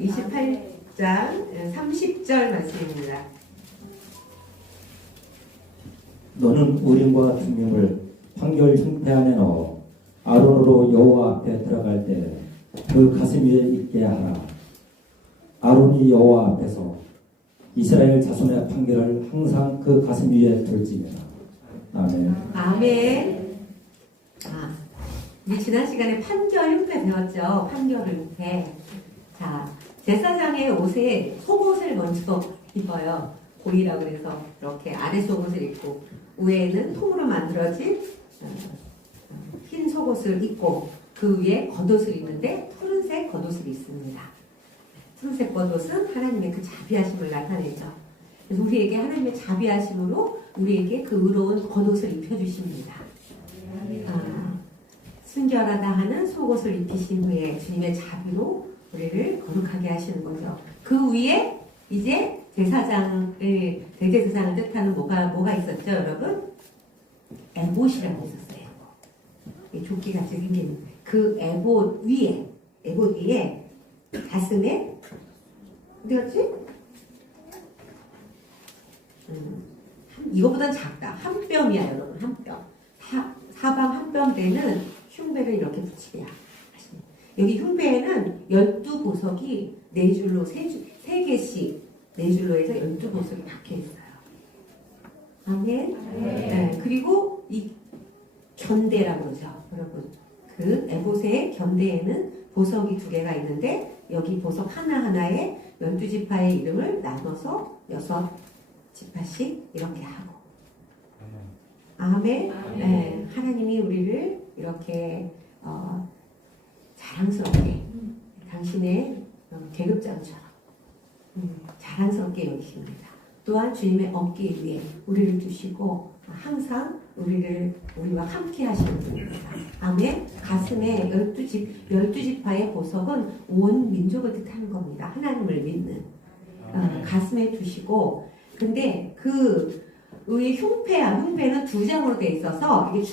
28장 30절 말씀입니다. 너는 우림과 tum밈을 판결 흉패 안에 넣어 아론으로 여호와 앞에 들어갈 때 그 가슴 위에 있게 하라. 아론이 여호와 앞에서 이스라엘 자손의 판결을 항상 그 가슴 위에 둘지니라. 아멘. 아멘. 우리 지난 시간에 판결 흉패 배웠죠. 판결 흉패. 자, 제사장의 옷에 속옷을 먼저 입어요. 고이라고 해서 이렇게 아래 속옷을 입고 위에는 통으로 만들어진 흰 속옷을 입고 그 위에 겉옷을 입는데 푸른색 겉옷을 입습니다. 푸른색 겉옷은 하나님의 그 자비하심을 나타내죠. 그래서 우리에게 하나님의 자비하심으로 우리에게 그 의로운 겉옷을 입혀주십니다. 순결하다 하는 속옷을 입히신 후에 주님의 자비로 우리를 거룩하게 하시는 거죠. 그 위에 이제 대제사장을 뜻하는 뭐가 있었죠, 여러분? 에봇이라고 있었어요. 이 조끼같이 생긴 그 에봇 위에 가슴에 어디 갔지? 이거보단 작다. 한 뼘이야, 여러분. 한 뼘. 사방 한 뼘 되는 흉배를 이렇게 붙이게 하십니다. 여기 흉배에는 12보석이 4줄로 3개씩 4줄로 해서 12보석이 박혀 있어요. 아멘. 네, 그리고 이 견대라고 그러죠, 여러분. 그 에봇의 견대에는 보석이 2개가 있는데 여기 보석 하나하나에 12지파의 이름을 나눠서 6지파씩 이렇게 하고. 아멘. 네, 하나님이 우리를 이렇게 자랑스럽게 당신의 계급장처럼 자랑스럽게 여기십니다. 또한 주님의 어깨 위에 우리를 두시고 항상 우리와 함께 하시는 분입니다. 아멘. 가슴에 12지파의 보석은 온 민족을 뜻하는 겁니다. 하나님을 믿는 가슴에 두시고, 근데 그 의의 흉패는 2장으로 되어 있어서 이게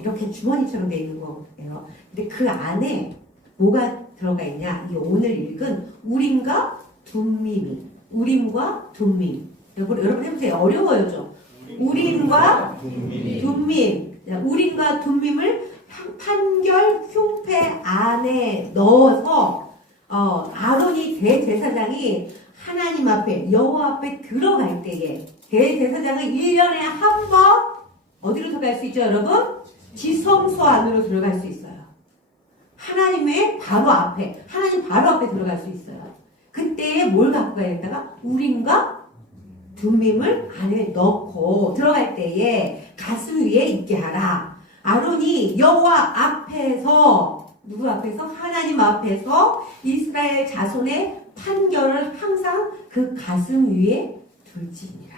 이렇게 주머니처럼 되어 있는 거예요. 근데 그 안에 뭐가 들어가 있냐? 이게 오늘 읽은 우림과 둠밈이. 우림과 둠밈. 여러분 해보세요. 어려워요 좀. 우림과 둠밈. 우림과 둠밈을 판결 흉패 안에 넣어서 아론이 대제사장이 하나님 앞에 여호와 앞에 들어갈 때에 대제사장은 1년에 한 번 어디로 들어갈 수 있죠, 여러분? 지성소 안으로 들어갈 수 있어요. 하나님 바로 앞에 들어갈 수 있어요. 그때 뭘 갖고 가야 된다가 우림과 둠밈을 안에 넣고 들어갈 때에 가슴 위에 있게 하라. 아론이 여호와 앞에서, 누구 앞에서? 하나님 앞에서 이스라엘 자손의 판결을 항상 그 가슴 위에 둘지니라.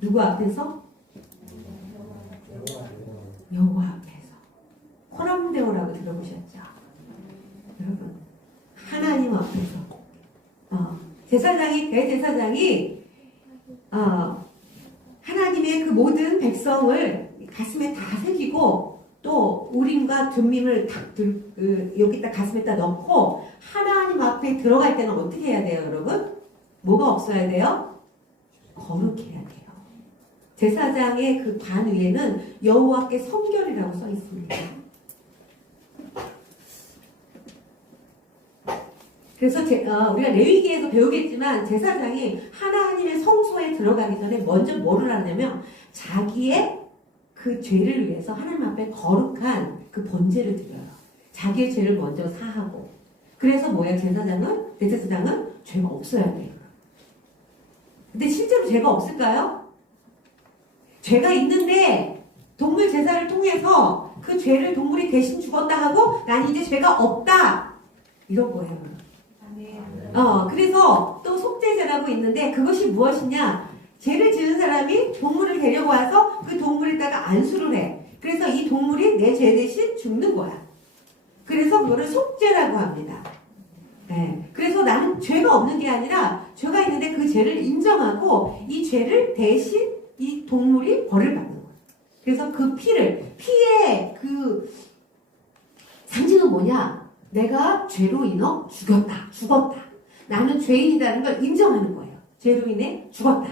누구 앞에서? 여호와 앞에서. 호람데오라고 들어보셨죠? 여러분, 하나님 앞에서 대제사장이 하나님의 그 모든 백성을 가슴에 다 새기고 또 우림과 둠밈을 여기다 가슴에다 넣고 하나님 앞에 들어갈 때는 어떻게 해야 돼요, 여러분? 뭐가 없어야 돼요? 거룩해야 돼요. 제사장의 그 관 위에는 여호와께 성결이라고 써 있습니다. 그래서 우리가 레위기에서 배우겠지만 제사장이 하나님의 성소에 들어가기 전에 먼저 뭐를 하냐면 자기의 그 죄를 위해서 하나님 앞에 거룩한 그 번제를 드려요. 자기의 죄를 먼저 사하고. 그래서 뭐야, 대제사장은 죄가 없어야 돼요. 근데 실제로 죄가 없을까요? 죄가 있는데 동물 제사를 통해서 그 죄를 동물이 대신 죽었다 하고 난 이제 죄가 없다 이런 거예요. 그래서 또 속죄제라고 있는데 그것이 무엇이냐? 죄를 지은 사람이 동물을 데려고 와서 그 동물에다가 안수를 해. 그래서 이 동물이 내 죄 대신 죽는 거야. 그래서 그거를 속죄라고 합니다. 네. 그래서 나는 죄가 없는 게 아니라 죄가 있는데 그 죄를 인정하고 이 죄를 대신 이 동물이 벌을 받는 거야. 그래서 그 피의 그 상징은 뭐냐? 내가 죄로 인해 죽었다. 나는 죄인이라는 걸 인정하는 거예요. 죄로 인해 죽었다.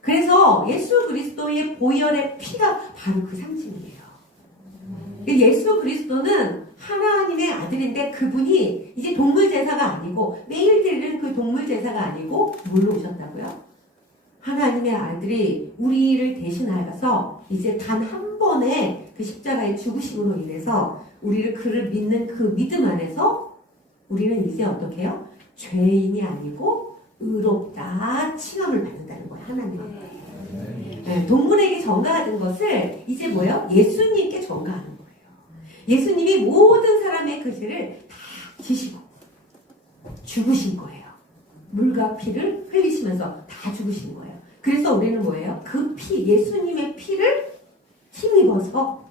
그래서 예수 그리스도의 보혈의 피가 바로 그 상징이에요. 예수 그리스도는 하나님의 아들인데 그분이 이제 동물 제사가 아니고 매일 드리는 그 동물 제사가 아니고 뭘로 오셨다고요? 하나님의 아들이 우리를 대신하여서 이제 단 한 번의 그 십자가의 죽으심으로 인해서 우리를 그를 믿는 그 믿음 안에서 우리는 이제 어떻게 해요? 죄인이 아니고 의롭다 칭함을 받는다는 거예요. 하나님은. 네, 동물에게 전가하던 것을 이제 뭐예요? 예수님께 전가하는 거예요. 예수님이 모든 사람의 그 죄를 다 지시고 죽으신 거예요. 물과 피를 흘리시면서 다 죽으신 거예요. 그래서 우리는 뭐예요? 그 피, 예수님의 피를 힘입어서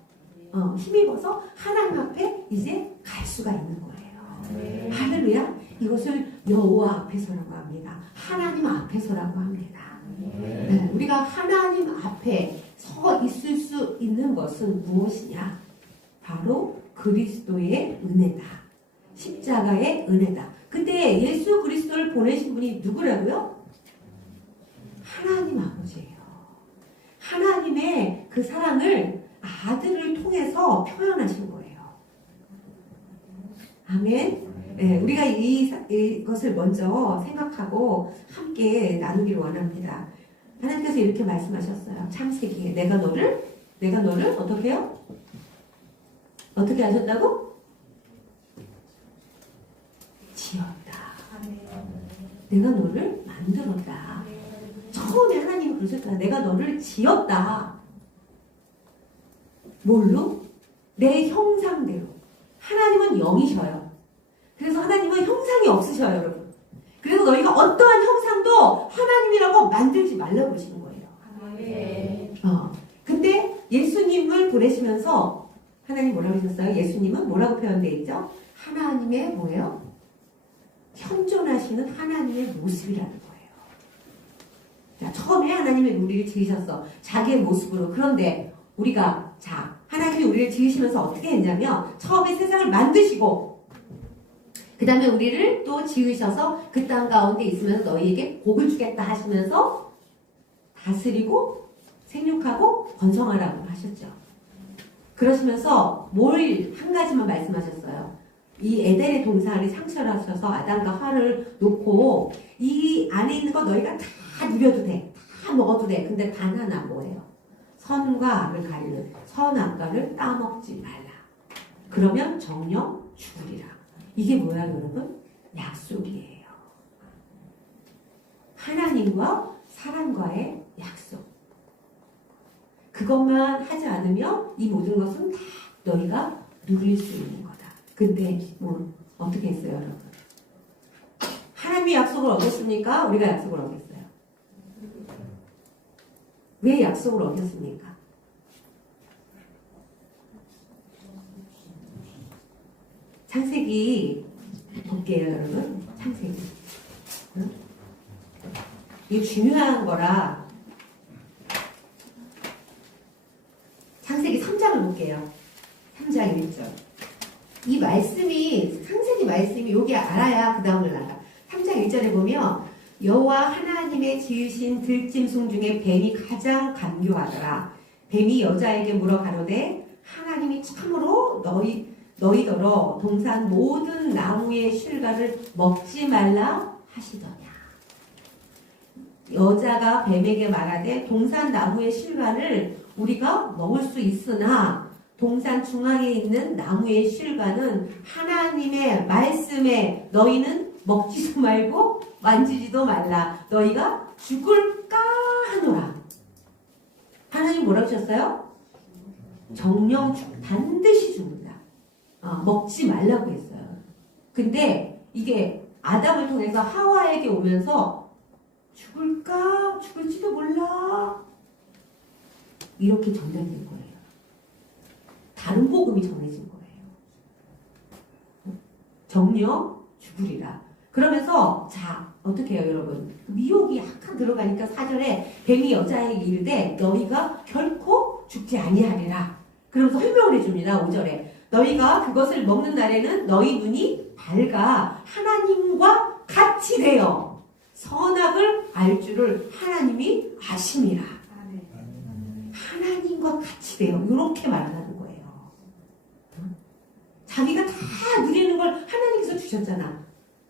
하나님 앞에 이제 갈 수가 있는 거예요. 할렐루야. 이것을 여호와 앞에서라고 합니다. 하나님 앞에서라고 합니다. 네, 우리가 하나님 앞에 서 있을 수 있는 것은 무엇이냐? 바로 그리스도의 은혜다. 십자가의 은혜다. 근데 예수 그리스도를 보내신 분이 누구라고요? 하나님 아버지예요. 하나님의 그 사랑을 아들을 통해서 표현하신 거예요. 아멘. 네, 우리가 이것을 먼저 생각하고 함께 나누기를 원합니다. 하나님께서 이렇게 말씀하셨어요. 창세기에 내가 너를 어떻게 해요? 어떻게 하셨다고? 지었다. 내가 너를 만들었다. 처음에 하나님이 그러셨잖아. 내가 너를 지었다. 뭘로? 내 형상대로. 하나님은 영이셔요. 그래서 하나님은 형상이 없으셔요, 여러분. 그래서 너희가 어떠한 형상도 하나님이라고 만들지 말라고 그러시는 거예요. 근데 예수님을 보내시면서 하나님 뭐라고 하셨어요? 예수님은 뭐라고 표현되어 있죠? 하나님의 뭐예요? 현존하시는 하나님의 모습이라는 거예요. 자, 처음에 하나님이 우리를 지으셨어. 자기의 모습으로. 그런데 우리가 하나님이 우리를 지으시면서 어떻게 했냐면 처음에 세상을 만드시고 그 다음에 우리를 또 지으셔서 그 땅 가운데 있으면서 너희에게 복을 주겠다 하시면서 다스리고 생육하고 번성하라고 하셨죠. 그러시면서 뭘 한 가지만 말씀하셨어요. 이 에덴의 동산을 상처하셔서 아담과 하와를 놓고 이 안에 있는 거 너희가 다 누려도 돼. 다 먹어도 돼. 근데 단 하나 뭐예요? 선과 악을 가리는 선악과를 따먹지 말라. 그러면 정령 죽으리라. 이게 뭐야 여러분? 약속이에요. 하나님과 사람과의 약속. 그것만 하지 않으면 이 모든 것은 다 너희가 누릴 수 있는 거다. 근데 어떻게 했어요 여러분? 하나님이 약속을 어겼습니까? 우리가 약속을 어겼어요. 왜 약속을 어겼습니까? 창세기 볼게요 여러분. 창세기. 이게 중요한 거라 창세기 3장을 볼게요. 3장 1절. 이 말씀이 창세기 말씀이 여기 알아야 그 다음을 나가. 3장 1절에 보면 여호와 하나님의 지으신 들짐승 중에 뱀이 가장 간교하더라. 뱀이 여자에게 물어 가로되 하나님이 참으로 너희더러 동산 모든 나무의 실과를 먹지 말라 하시더냐. 여자가 뱀에게 말하되 동산 나무의 실과를 우리가 먹을 수 있으나 동산 중앙에 있는 나무의 실과는 하나님의 말씀에 너희는 먹지도 말고 만지지도 말라. 너희가 죽을까 하노라. 하나님 뭐라고 하셨어요? 정령 반드시 죽는다. 먹지 말라고 했어요. 근데 이게 아담을 통해서 하와에게 오면서 죽을까? 죽을지도 몰라. 이렇게 전달된 거예요. 다른 복음이 전해진 거예요. 정령 죽으리라. 그러면서 어떻게 해요 여러분? 미혹이 약간 들어가니까 4절에 뱀이 여자에게 이르되 너희가 결코 죽지 아니하리라. 그러면서 설명을 해줍니다. 5절에 너희가 그것을 먹는 날에는 너희 눈이 밝아 하나님과 같이 되어 선악을 알 줄을 하나님이 아심이라. 하나님과 같이 돼요. 이렇게 말하는 거예요. 자기가 다 누리는 걸 하나님께서 주셨잖아.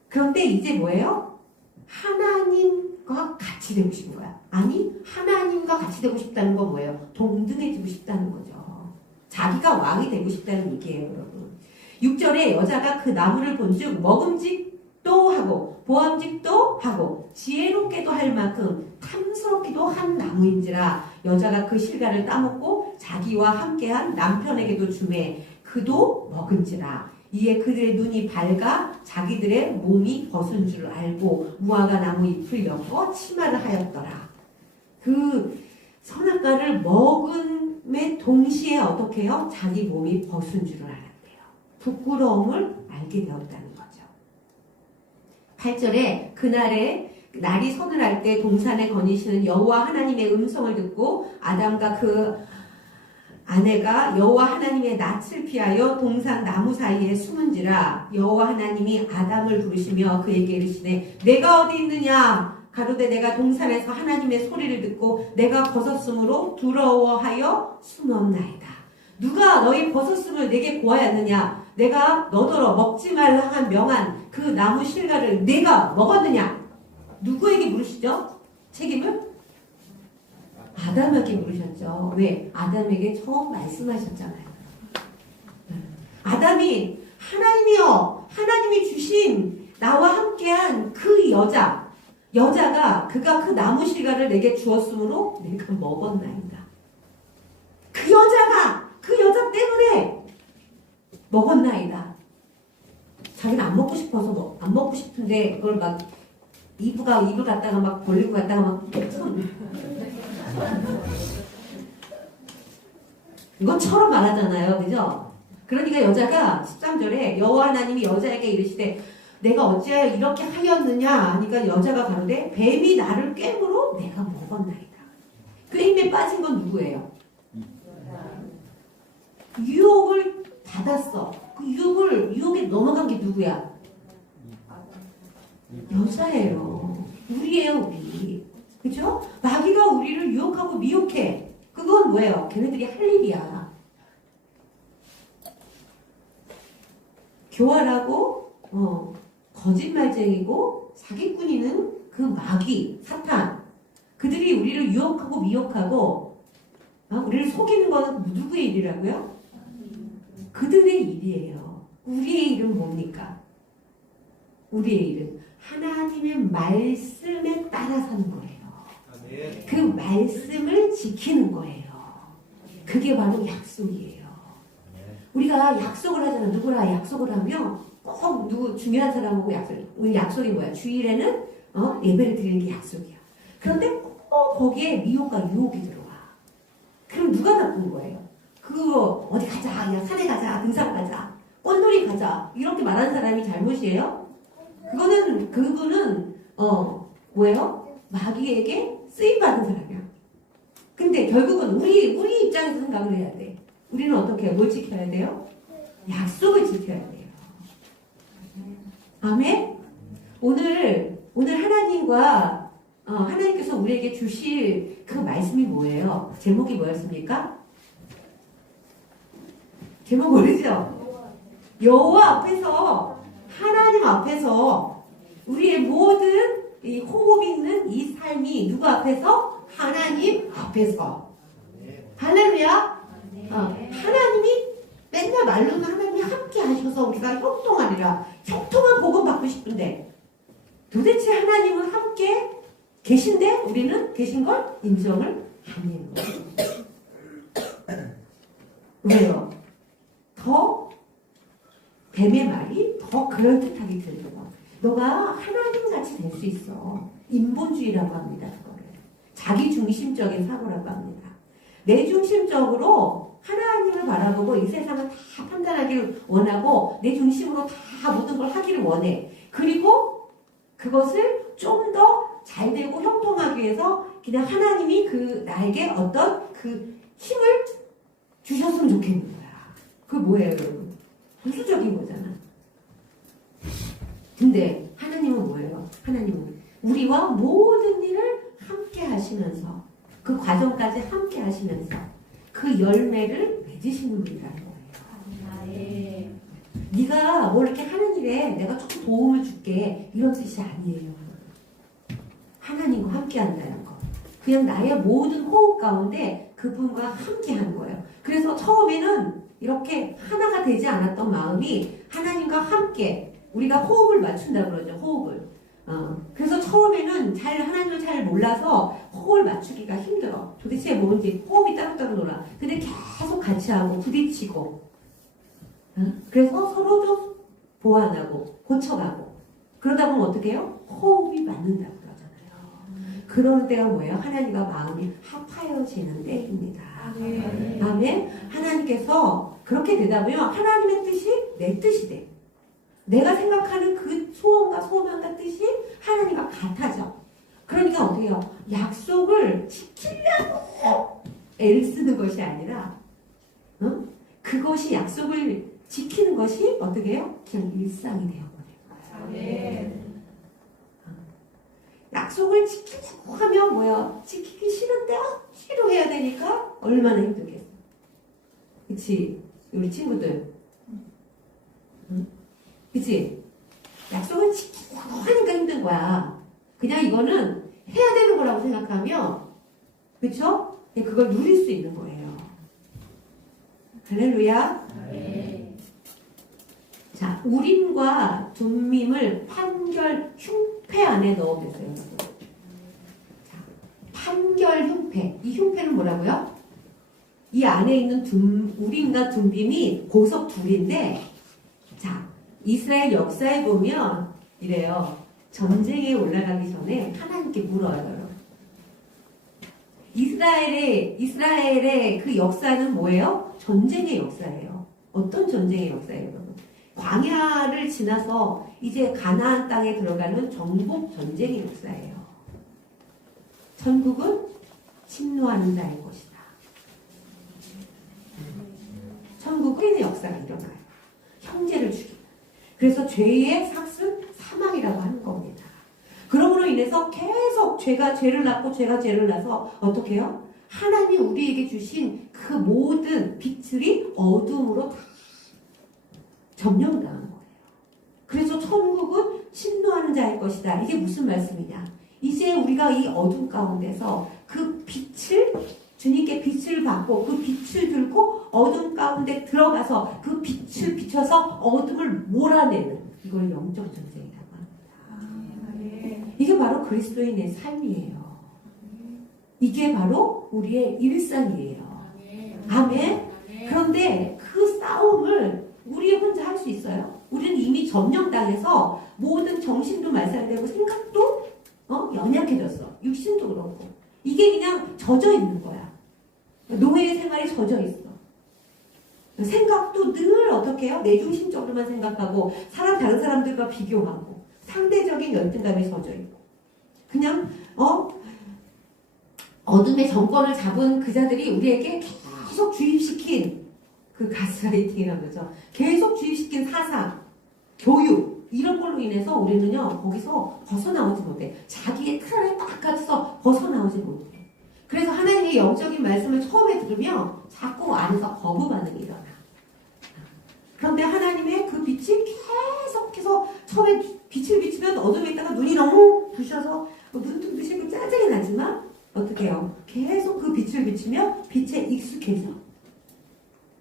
그런데 이제 뭐예요? 하나님과 같이 되고 싶은 거야. 아니, 하나님과 같이 되고 싶다는 건 뭐예요? 동등해지고 싶다는 거죠. 자기가 왕이 되고 싶다는 얘기예요, 여러분. 6절에 여자가 그 나무를 본즉 먹음직도 하고 보암직도 하고 지혜롭게도 할 만큼 탐스럽기도 한 나무인지라 여자가 그 실과를 따먹고 자기와 함께한 남편에게도 주매 그도 먹은지라. 이에 그들의 눈이 밝아 자기들의 몸이 벗은 줄 알고 무화과 나무 잎을 엮어 치마를 하였더라. 그 선악과를 먹음에 동시에 어떻게 해요? 자기 몸이 벗은 줄을 알았대요. 부끄러움을 알게 되었다는 거죠. 8절에 그날에 날이 서늘할 때 동산에 거니시는 여호와 하나님의 음성을 듣고 아담과 그 아내가 여호와 하나님의 낯을 피하여 동산 나무 사이에 숨은지라. 여호와 하나님이 아담을 부르시며 그에게 이르시되 내가 어디 있느냐? 가로되 내가 동산에서 하나님의 소리를 듣고 내가 벗었으므로 두려워하여 숨었나이다. 누가 너희 벗었음을 내게 고하였느냐? 내가 너더러 먹지 말라 한 명한 그 나무 실과를 내가 먹었느냐? 누구에게 물으시죠? 책임을? 아담에게 물으셨죠. 왜? 아담에게 처음 말씀하셨잖아요. 아담이 하나님이여, 하나님이 주신 나와 함께한 그 여자가 그가 그 나무 실과를 내게 주었으므로 내가 먹었나이다. 그 여자 때문에 먹었나이다. 자기는 안 먹고 싶어서 안 먹고 싶은데 그걸 막 입을 갖다가 막 벌리고 갖다가 막 이것처럼 말하잖아요. 그죠? 그러니까 여자가 13절에 여호와 하나님이 여자에게 이르시되 내가 어찌하여 이렇게 하였느냐? 그러니까 여자가 가로되 뱀이 나를 꿰므로 내가 먹었나이다. 꿰임에 빠진 건 누구예요? 유혹을 받았어. 그 유혹에 넘어간 게 누구야? 여자예요. 우리예요, 우리. 그죠? 마귀가 우리를 유혹하고 미혹해. 그건 뭐예요? 걔네들이 할 일이야. 교활하고 거짓말쟁이고 사기꾼이는 그 마귀, 사탄. 그들이 우리를 유혹하고 미혹하고 우리를 속이는 건 누구의 일이라고요? 그들의 일이에요. 우리의 일은 뭡니까? 우리의 일은 하나님의 말씀에 따라 사는 거예요. 그 말씀을 지키는 거예요. 그게 바로 약속이에요. 우리가 약속을 하잖아. 누구랑 약속을 하면 꼭 누구 중요한 사람하고 우리 약속이 뭐야? 주일에는 예배를 드리는 게 약속이야. 그런데 꼭 거기에 미혹과 유혹이 들어와. 그럼 누가 나쁜 거예요? 그거 어디 가자, 야 산에 가자, 등산 가자, 꽃놀이 가자 이렇게 말하는 사람이 잘못이에요? 그분은 뭐예요? 마귀에게 쓰임받은 사람이야. 근데 결국은 우리 입장에서 생각을 해야 돼. 우리는 어떻게 해요? 뭘 지켜야 돼요? 약속을 지켜야 돼요. 아멘? 오늘 하나님과 하나님께서 우리에게 주실 그 말씀이 뭐예요? 제목이 뭐였습니까? 제목 모르죠? 여호와 앞에서 하나님 앞에서 우리의 모든 이 호흡 있는 이 삶이 누구 앞에서? 하나님 앞에서. 할렐루야. 하나님이 맨날 말로는 하나님이 함께 하셔서 우리가 형통하리라. 형통한 복음 받고 싶은데 도대체 하나님은 함께 계신데 우리는 계신 걸 인정을 안 해요. 왜요? 더 뱀의 말이 더 그럴듯하게 들려요. 너가 하나님같이 될 수 있어. 인본주의라고 합니다. 그거를. 자기중심적인 사고라고 합니다. 내중심적으로 하나님을 바라보고 이 세상을 다 판단하기를 원하고 내 중심으로 다 모든 걸 하기를 원해. 그리고 그것을 좀 더 잘되고 형통하기 위해서 그냥 하나님이 나에게 어떤 그 힘을 주셨으면 좋겠는 거야. 그게 뭐예요, 여러분? 부수적인 거잖아. 근데 하나님은 뭐예요? 하나님은 우리와 모든 일을 함께 하시면서 그 과정까지 함께 하시면서 그 열매를 맺으시는 분이라는 거예요. 네가 뭐 이렇게 하는 일에 내가 조금 도움을 줄게 이런 뜻이 아니에요. 하나님과 함께 한다는 거. 그냥 나의 모든 호흡 가운데 그분과 함께 하는 거예요. 그래서 처음에는 이렇게 하나가 되지 않았던 마음이 하나님과 함께 우리가 호흡을 맞춘다 그러죠. 호흡을. 그래서 처음에는 하나님을 잘 몰라서 호흡을 맞추기가 힘들어. 도대체 뭔지 호흡이 따로따로 놀아. 근데 계속 같이 하고 부딪히고 그래서 서로 좀 보완하고 고쳐가고 그러다 보면 어떻게 해요? 호흡이 맞는다고 그러잖아요. 그런 때가 뭐예요? 하나님과 마음이 합하여지는 때입니다. 아멘. 하나님께서 그렇게 되다 보면 하나님의 뜻이 내 뜻이 돼. 내가 생각하는 그 소원과 소망과 뜻이 하나님과 같아져. 그러니까 어떻게 해요? 약속을 지키려고 애를 쓰는 것이 아니라 그것이 약속을 지키는 것이 어떻게 해요? 그냥 일상이 되어버려요. 약속을 지키려고 하면 뭐야? 지키기 싫은데 억지로 해야 되니까 얼마나 힘들겠어. 그치? 우리 친구들. 그치? 약속을 지키려고 하니까 힘든 거야. 그냥 이거는 해야 되는 거라고 생각하면, 그쵸? 그걸 누릴 수 있는 거예요. 할렐루야. 자, 우림과 둠밈을 판결 흉패 안에 넣어보세요, 여러분. 자, 판결 흉패. 이 흉패는 뭐라고요? 이 안에 있는 우림과 둠밈이 보석 둘인데, 자, 이스라엘 역사에 보면 이래요. 전쟁에 올라가기 전에 하나님께 물어요, 여러분. 이스라엘의 그 역사는 뭐예요? 전쟁의 역사예요. 어떤 전쟁의 역사예요, 여러분? 광야를 지나서 이제 가나안 땅에 들어가는 정복 전쟁의 역사예요. 천국은 침노하는 자의 것이다. 천국은 역사가 일어나요. 형제를 죽이다. 그래서 죄의 삭은 사망이라고 하는 겁니다. 그러므로 인해서 계속 죄를 낳고 죄를 낳아서 어떻게 해요? 하나님이 우리에게 주신 그 모든 빛들이 어둠으로 다 점령당한 거예요. 그래서 천국은 침노하는 자의 것이다. 이게 무슨 말씀이냐? 이제 우리가 이 어둠 가운데서 그 빛을 주님께 빛을 받고 그 빛을 들고 어둠 가운데 들어가서 그 빛을 비춰서 어둠을 몰아내는 이걸 영적 전쟁이라고 합니다. 이게 바로 그리스도인의 삶이에요. 이게 바로 우리의 일상이에요. 아멘. 그런데 그 싸움을 우리 혼자 할 수 있어요? 우리는 이미 점령당해서 모든 정신도 말살되고 생각도 연약해졌어. 육신도 그렇고. 이게 그냥 젖어 있는 거야. 노예의 생활이 젖어 있어. 생각도 늘 어떻게 해요? 내중심적으로만 생각하고 다른 사람들과 비교하고 상대적인 열등감이 젖어 있고 그냥 어둠의 정권을 잡은 그 자들이 우리에게 계속 주입시킨 그 가스라이팅이라는 거죠. 계속 주입시킨 사상, 교육 이런 걸로 인해서 우리는요 거기서 벗어나오지 못해. 자기의 틀 안에 딱 갇혀서 벗어나오지 못해. 그래서 하나님의 영적인 말씀을 처음에 들으면 자꾸 안에서 거부 반응이 일어나. 그런데 하나님의 그 빛이 계속해서 처음에 빛을 비추면 어둠에 있다가 눈이 너무 부셔서 눈도 부시고 짜증이 나지만 어떻게 해요? 계속 그 빛을 비추면 빛에 익숙해져.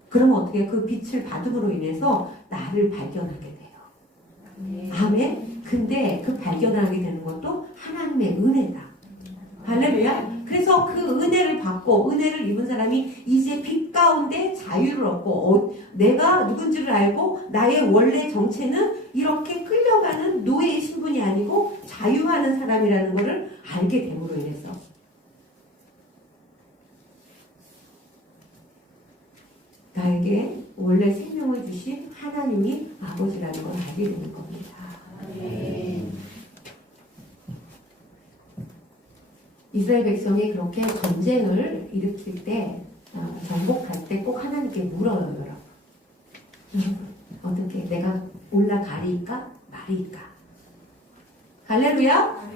그러면 어떻게 해요? 그 빛을 받음으로 인해서 나를 발견하게 돼요. 아멘. 근데 그 발견하게 되는 것도 하나님의 은혜다. 할렐루야. 그래서 그 은혜를 받고 은혜를 입은 사람이 이제 빛 가운데 자유를 얻고 내가 누군지를 알고 나의 원래 정체는 이렇게 끌려가는 노예의 신분이 아니고 자유하는 사람이라는 것을 알게 됨으로 인해서 나에게 원래 생명을 주신 하나님이 아버지라는 걸 알게 되는 겁니다. 이스라엘 백성이 그렇게 전쟁을 일으킬 때 정복할 때 꼭 하나님께 물어요, 여러분. 어떻게 내가 올라가리까 말이까. 할렐루야.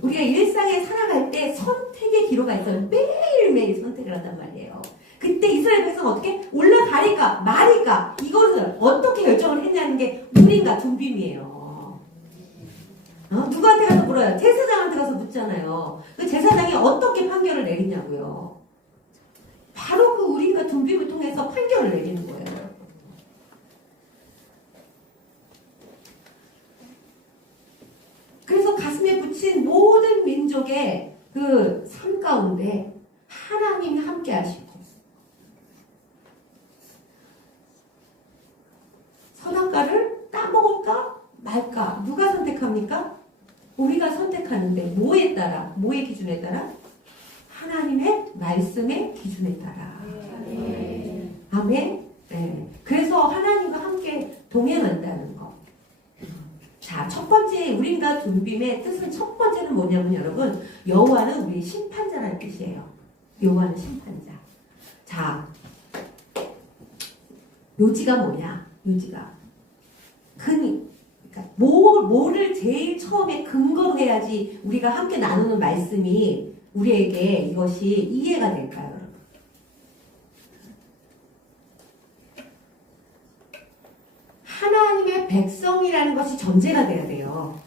우리가 일상에 살아갈 때 선택의 기로가 있어요. 매일매일 선택을 한단 말이에요. 그때 이스라엘 백성 어떻게 올라가리까 말이까 이것을 어떻게 결정을 했냐는 게 우린과 둠빔이에요. 누구한테 가서 물어요? 제사장한테 가서 묻잖아요. 그 제사장이 어떻게 판결을 내리냐고요. 바로 그 우린과 둠빔을 통해서 판결을 내리는 거예요. 그래서 가슴에 붙인 모든 민족의 그 삶 가운데 하나님이 함께 하시고 선악과를 따먹을까 말까 누가 선택합니까? 우리가 선택하는데 뭐에 따라? 뭐의 기준에 따라? 하나님의 말씀의 기준에 따라. 아멘. 네. 그래서 하나님과 함께 동행한다는 거. 자, 첫 번째 우린과 둠빔의 뜻은 첫 번째는 뭐냐면 여러분 여호와는 우리의 심판자라는 뜻이에요. 여호와는 심판자. 자, 요지가 뭐냐? 요지가 그러니까 뭐를 제일 처음에 근거로 해야지 우리가 함께 나누는 말씀이 우리에게 이것이 이해가 될까요, 여러분? 하나님의 백성이라는 것이 전제가 돼야 돼요.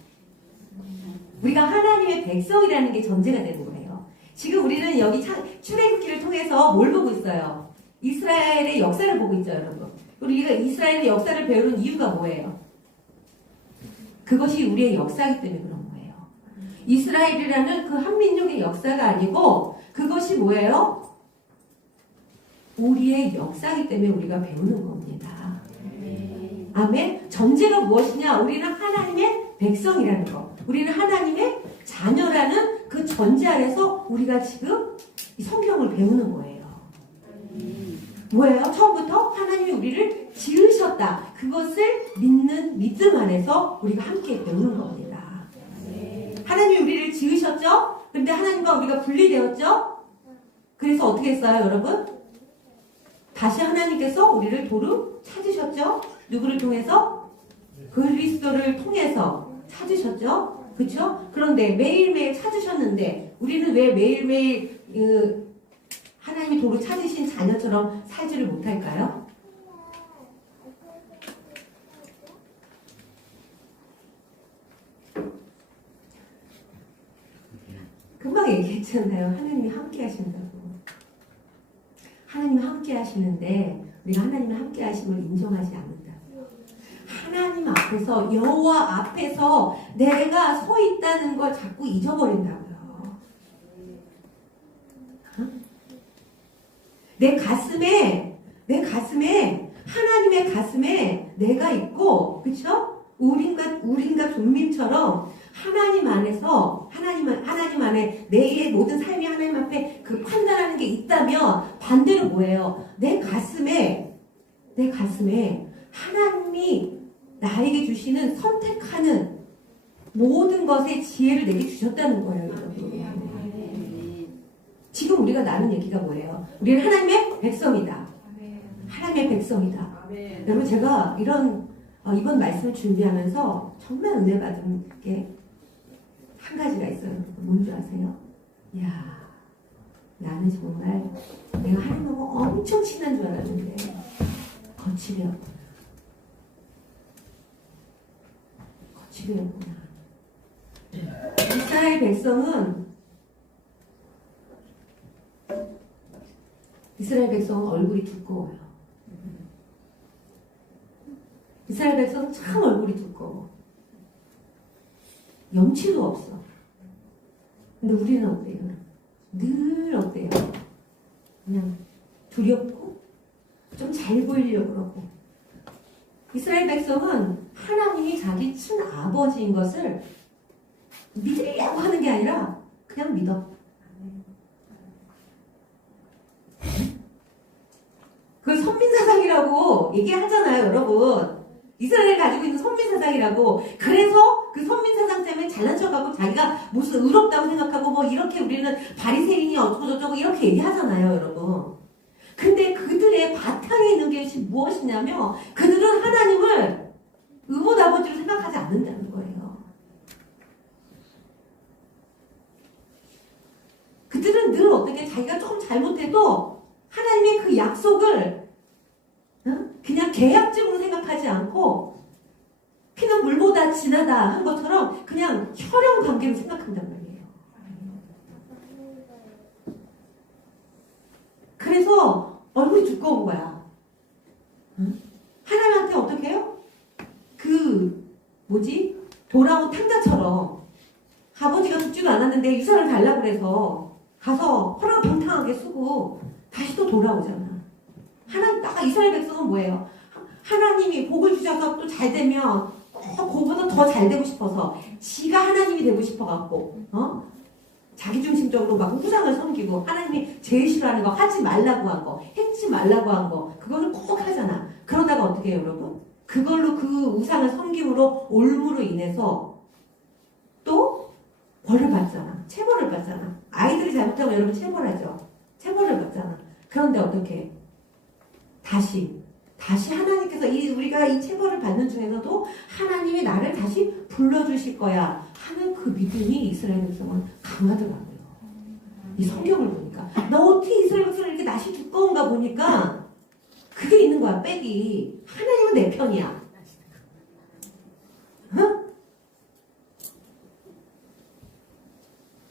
우리가 하나님의 백성이라는 게 전제가 되는 거예요. 지금 우리는 여기 출애굽기를 통해서 뭘 보고 있어요? 이스라엘의 역사를 보고 있죠, 여러분. 우리가 이스라엘의 역사를 배우는 이유가 뭐예요? 그것이 우리의 역사이기 때문에 그런 거예요. 이스라엘이라는 그 한 민족의 역사가 아니고 그것이 뭐예요? 우리의 역사이기 때문에 우리가 배우는 겁니다. 아멘. 전제가 무엇이냐? 우리는 하나님의 백성이라는 거. 우리는 하나님의 자녀라는 그 전제 아래서 우리가 지금 이 성경을 배우는 거예요. 뭐예요? 처음부터 하나님이 우리를 지으셨다. 그것을 믿는 믿음 안에서 우리가 함께 배우는 겁니다. 하나님이 우리를 지으셨죠? 근데 하나님과 우리가 분리되었죠? 그래서 어떻게 했어요, 여러분? 다시 하나님께서 우리를 도로 찾으셨죠? 누구를 통해서? 그리스도를 통해서 찾으셨죠? 그렇죠? 그런데 매일매일 찾으셨는데 우리는 왜 매일매일 하나님이 도로 찾으신 자녀처럼 살지를 못할까요? 금방 얘기했잖아요. 하나님이 함께 하신다고. 하나님이 함께 하시는데 우리가 하나님의 함께 하심을 인정하지 않는다. 하나님 앞에서 여호와 앞에서 내가 서 있다는 걸 자꾸 잊어버린다고요. 내 가슴에 하나님의 가슴에 내가 있고, 그렇죠? 우린과 둠밈처럼 하나님 안에서 하나님 안에 내 모든 삶이 하나님 앞에 그 판단하는 게 있다면 반대로 뭐예요? 내 가슴에 하나님이 나에게 주시는 선택하는 모든 것의 지혜를 내게 주셨다는 거예요, 여러분. 지금 우리가 나눈 얘기가 뭐예요? 우리는 하나님의 백성이다. 하나님의 백성이다. 여러분, 제가 이번 말씀을 준비하면서 정말 은혜 받은 게 한 가지가 있어요. 뭔지 아세요? 이야, 나는 정말 내가 하나님하고 엄청 친한 줄 알았는데 거칠이었구나. 이스라엘 백성은 얼굴이 두꺼워요. 이스라엘 백성은 참 얼굴이 두꺼워. 염치도 없어. 근데 우리는 어때요? 늘 어때요? 그냥 두렵고 좀 잘 보이려고 그러고. 이스라엘 백성은 하나님이 자기 친아버지인 것을 믿으려고 하는 게 아니라 그냥 믿어. 그 선민사상이라고 얘기하잖아요, 여러분. 이스라엘이 가지고 있는 선민사상이라고. 그래서 그 선민사상 때문에 잘난 척하고 자기가 무슨 의롭다고 생각하고 뭐 이렇게 우리는 바리새인이 어쩌고 저쩌고 이렇게 얘기하잖아요, 여러분. 근데 그들의 바탕에 세상에 있는 것이 무엇이냐면 그들은 하나님을 의붓 아버지로 생각하지 않는다는 거예요. 그들은 늘 어떻게 자기가 조금 잘못해도 하나님의 그 약속을 그냥 계약적으로 생각하지 않고 피는 물보다 진하다 한 것처럼 그냥 혈연 관계로 생각한단 말이에요. 그래서 얼굴이 두꺼운 거야. 하나님한테 어떻게 해요? 돌아온 탕자처럼 아버지가 죽지도 않았는데 유산을 달라고 그래서 가서 허랑방탕하게 쓰고 다시 또 돌아오잖아. 이스라엘 백성은 뭐예요? 하나님이 복을 주셔서 또 잘 되면 그보다 더 잘 되고 싶어서 지가 하나님이 되고 싶어갖고 자기중심적으로 막 우상을 섬기고 하나님이 제일 싫어하는 거 하지 말라고 한 거, 했지 말라고 한 거 그거는 꼭 하잖아. 그러다가 어떻게 해요 여러분? 그걸로 그 우상을 섬김으로 올무로 인해서 또 벌을 받잖아. 체벌을 받잖아. 아이들이 잘못하면 여러분 체벌하죠. 체벌을 받잖아. 그런데 어떻게 다시 하나님께서 우리가 이 체벌을 받는 중에서도 하나님이 나를 다시 불러주실 거야 하는 그 믿음이 이스라엘 백성은 강하더라고요. 이 성경을 보니까 나 어떻게 이스라엘 백성이 이렇게 낯이 두꺼운가 보니까 그게 있는 거야. 백이 하나님은 내 편이야. 응?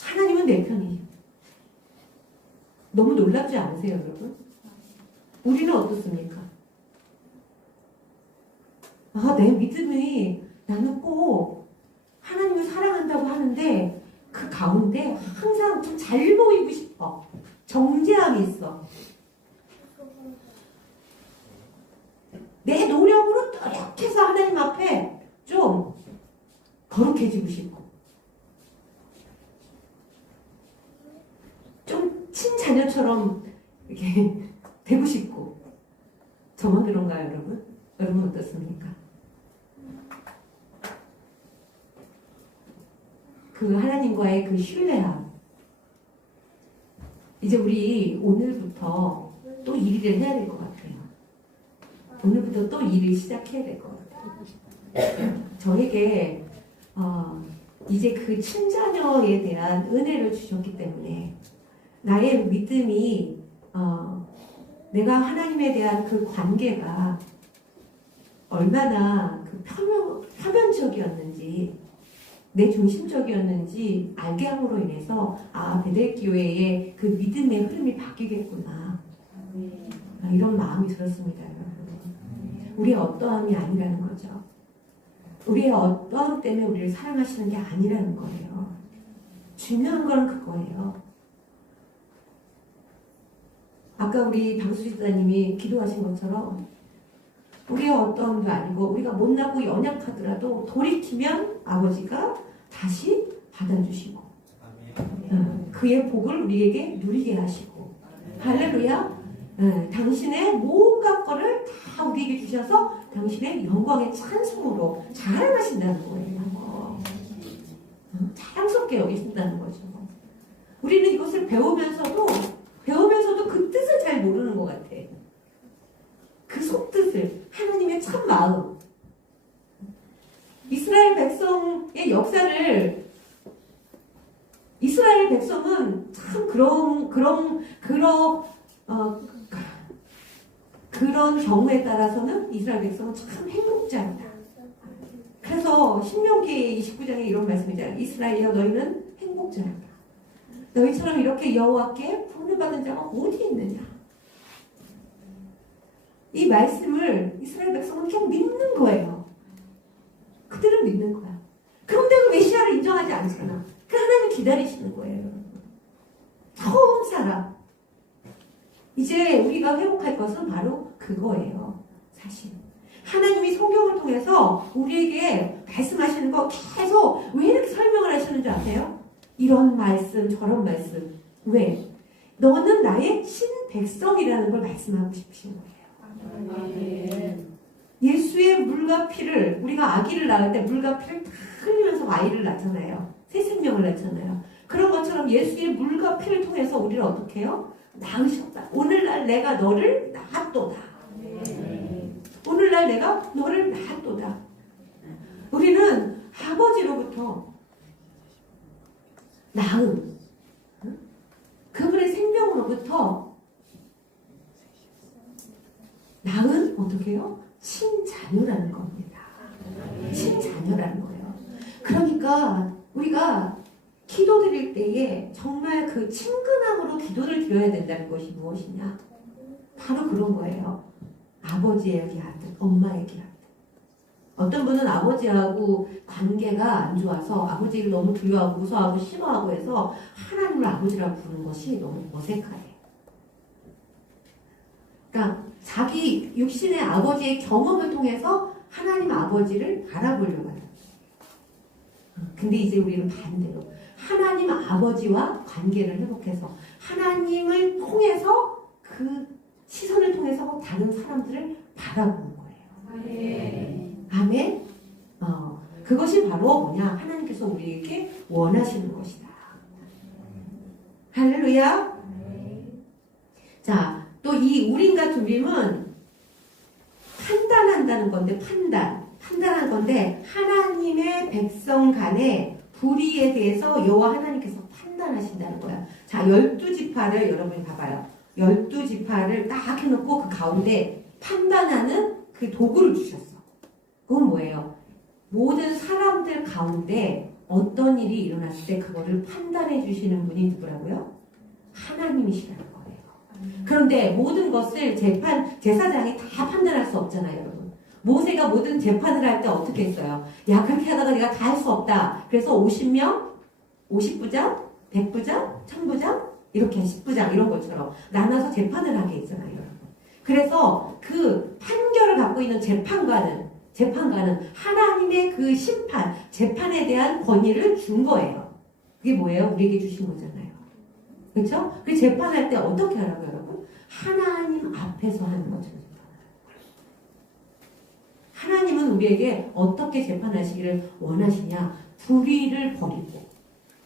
하나님은 내 편이야. 너무 놀랍지 않으세요 여러분? 우리는 어떻습니까? 내 믿음이 나는 꼭 하나님을 사랑한다고 하는데 그 가운데 항상 좀 잘 보이고 싶어. 정죄함이 있어. 내 노력으로 노력해서 하나님 앞에 좀 거룩해지고 싶어. 좀 친자녀처럼 이렇게 되고 싶고. 저만 그런가요 여러분? 여러분 어떻습니까? 그 하나님과의 그 신뢰함. 이제 우리 오늘부터 또 일을 해야 될 것 같아요. 오늘부터 또 일을 시작해야 될 것 같아요. 저에게 이제 그 친자녀에 대한 은혜를 주셨기 때문에 나의 믿음이 내가 하나님에 대한 그 관계가 얼마나 그 표면적이었는지 내 중심적이었는지 알게 함으로 인해서 베델교회의 그 믿음의 흐름이 바뀌겠구나. 이런 마음이 들었습니다. 여러분. 우리의 어떠함이 아니라는 거죠. 우리의 어떠함 때문에 우리를 사랑하시는 게 아니라는 거예요. 중요한 건 그거예요. 아까 우리 방수지사님이 기도하신 것처럼 우리의 어떠함도 아니고 우리가 못나고 연약하더라도 돌이키면 아버지가 다시 받아주시고 그의 복을 우리에게 누리게 하시고 할렐루야. 당신의 모든 것을 다 우리에게 주셔서 당신의 영광의 찬송으로 자랑하신다는 거예요. 자랑스럽게 여기신다는 거죠. 우리는 이것을 배우면서도 그 뜻을 잘 모르는 것 같아. 그 속뜻을, 하나님의 참 마음. 이스라엘 백성의 역사를 이스라엘 백성은 참 그런 경우에 따라서는 이스라엘 백성은 참 행복자이다. 그래서 신명기 29장에 이런 말씀이잖아요. 이스라엘이여 너희는 행복자이다. 너희처럼 이렇게 여호와께 부름받은 자가 어디 있느냐. 이 말씀을 이스라엘 백성은 그냥 믿는 거예요. 그들은 믿는 거야. 그런데도 메시아를 인정하지 않잖아. 그 하나님 기다리시는 거예요. 처음 살아. 이제 우리가 회복할 것은 바로 그거예요. 사실. 하나님이 성경을 통해서 우리에게 말씀하시는 거 계속 왜 이렇게 설명을 하시는 줄 아세요? 이런 말씀, 저런 말씀. 왜? 너는 나의 신백성이라는 걸 말씀하고 싶으신 거예요. 예수의 물과 피를 우리가 아기를 낳을 때 물과 피를 다 흘리면서 아이를 낳잖아요. 새 생명을 낳잖아요. 그런 것처럼 예수의 물과 피를 통해서 우리를 어떻게 해요? 낳으셨다. 오늘날 내가 너를 낳았도다. 오늘날 내가 너를 낳았도다. 우리는 아버지로부터 낳은 그분의 생명으로부터 낳은 어떻게 해요? 친자녀라는 겁니다. 친자녀라는 거예요. 그러니까 우리가 기도 드릴 때에 정말 그 친근함으로 기도를 드려야 된다는 것이 무엇이냐? 바로 그런 거예요. 아버지에게 하든 엄마에게 하든. 어떤 분은 아버지하고 관계가 안 좋아서 아버지를 너무 두려워하고 무서워하고 싫어하고 해서 하나님을 아버지라고 부르는 것이 너무 어색해요. 그러니까 자기 육신의 아버지의 경험을 통해서 하나님 아버지를 바라보려고 해요. 근데 이제 우리는 반대로 하나님 아버지와 관계를 회복해서 하나님을 통해서 그 시선을 통해서 다른 사람들을 바라보는 거예요. 아멘. 그것이 바로 뭐냐? 하나님께서 우리에게 원하시는 것이다. 할렐루야. 자, 또 이 우림과 둠림은 판단한다는 건데 판단한 건데 하나님의 백성 간의 불의에 대해서 여호와 하나님께서 판단하신다는 거야. 자, 12지파를 여러분이 봐봐요. 12지파를 딱 해놓고 그 가운데 판단하는 그 도구를 주셨어. 그건 뭐예요? 모든 사람들 가운데 어떤 일이 일어났을 때 그거를 판단해 주시는 분이 누구라고요? 하나님이시라는 거예요. 그런데 모든 것을 제사장이 다 판단할 수 없잖아요, 여러분. 모세가 모든 재판을 할 때 어떻게 했어요? 야, 그렇게 하다가 내가 다 할 수 없다. 그래서 50명, 50부장, 100부장, 1000부장, 이렇게 10부장 이런 것처럼 나눠서 재판을 하게 있잖아요, 여러분. 그래서 그 판결을 갖고 있는 재판관은 하나님의 그 심판, 재판에 대한 권위를 준 거예요. 그게 뭐예요? 우리에게 주신 거잖아요. 그렇죠? 그 재판할 때 어떻게 하라고요, 여러분? 하나님 앞에서 하는 거죠. 하나님은 우리에게 어떻게 재판하시기를 원하시냐? 불의를 버리고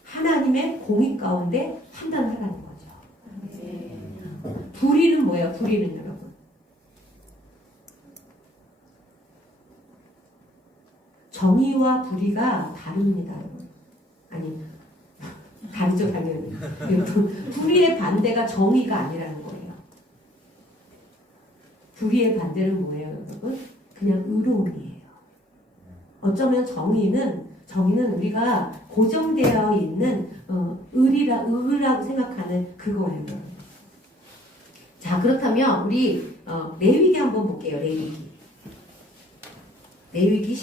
하나님의 공의 가운데 판단하라는 거죠. 불의는 뭐예요? 불의는 여러분. 정의와 불의가 다릅니다, 여러분. 아니, 다르죠, 당연히. 불의의 반대가 정의가 아니라는 거예요. 불의의 반대는 뭐예요, 여러분? 그냥 의로움이에요. 어쩌면 정의는 우리가 고정되어 있는 의라고 생각하는 그거예요. 자, 그렇다면 우리 레위기 한번 볼게요. 레위기